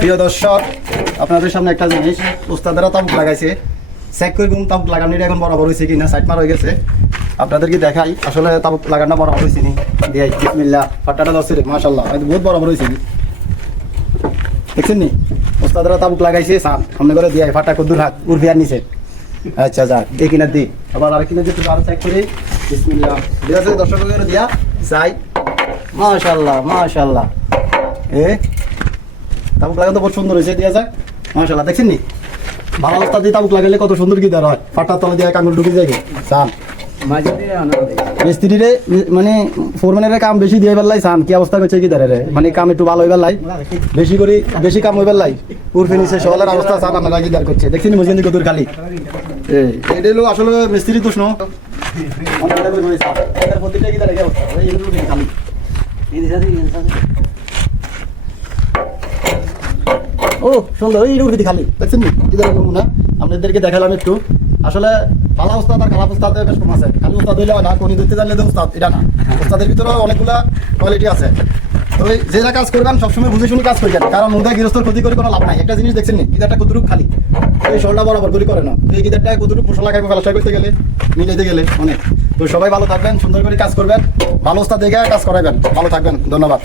প্রিয় দর্শক, আপনাদের সামনে একটা জিনিস উস্তাদেরা তাবুক লাগাইছে। চেক করবো তাবুক লাগানোর এখন বরাবর হয়েছে কিনা, সাইড মার হয়ে গেছে। আপনাদেরকে দেখাই আসলে তাবুক লাগানো বরাবর হয়েছে নি। দিয়াই বিসমিল্লাহ, ফাটাটা ধরছে রে, মাশাআল্লাহ, বহুত বরাবর হয়েছে। দেখছেন নি উস্তাদেরা তাবুক লাগাইছে, সামনে করে দিয়াই ফাটা কদ্দুর হাত উর্ফিয়ার নিচে। আচ্ছা যাক, এই কিনা দি আবার আর কিনা দিয়ে আরো চেক করি। বিসমিল্লাহ দিয়া আছে দর্শকের দিয়া চাই। মাশাআল্লাহ মাশাআল্লাহ, তাবুক লাগানো তো বহুত সুন্দর হয়েছে। দিয়া যায় মাশাআল্লাহ, দেখছেন নি ভালো অবস্থা দিয়ে তাবুক লাগাইলে কত সুন্দর কি দেওয়া হয়। ফাটার তলে দিয়ে কাঙ্গুল ঢুকে যায় চান মিস্ত্রিরে, মানে ফোরম্যানের কাম বেশি দিয়ে বেলাই চান কি অবস্থা করছে কি দাঁড়ে, মানে কাম একটু ভালো হইবার লাই, বেশি করে বেশি কাম হইবার লাই উর্ফে নিচে সকালের অবস্থা চান আপনারা কি দাঁড় করছে। দেখছেন মসজিদ কদুর খালি, এটা হলো আসলে মিস্ত্রি দোষ ন। ও সুন্দর, এই উর্ফিতি খালি দেখছেন নি ইদার নমুনা আপনাদেরকে দেখালাম একটু। আসলে ভালো উস্তাদ আর খারাপ উস্তাদ বেশ কম আছে। খালি উস্তাদ হইলে না, কোনি ধরতে জানলে তো উস্তাদ এটা না। উস্তাদের ভিতরে অনেকগুলা কোয়ালিটি আছে। তো যেটা কাজ করবেন সবসময় বুঝে শুনে কাজ করবেন, কারণ মুদা গৃহস্থর ক্ষতি করে কোনো লাভ নাই। একটা জিনিস দেখছেন নি, গিটারটা কতটুকু খালি, এই শোলটা বরাবর করে করে না। এই গিটারটা কতটুকু পোষা লাগাইবো কালাসটা করতে গেলে, মিলাইতে গেলে অনেক। তো সবাই ভালো থাকবেন, সুন্দর করে কাজ করবেন, ভালো উস্তাদ দেখে কাজ করাবেন। ভালো থাকবেন, ধন্যবাদ।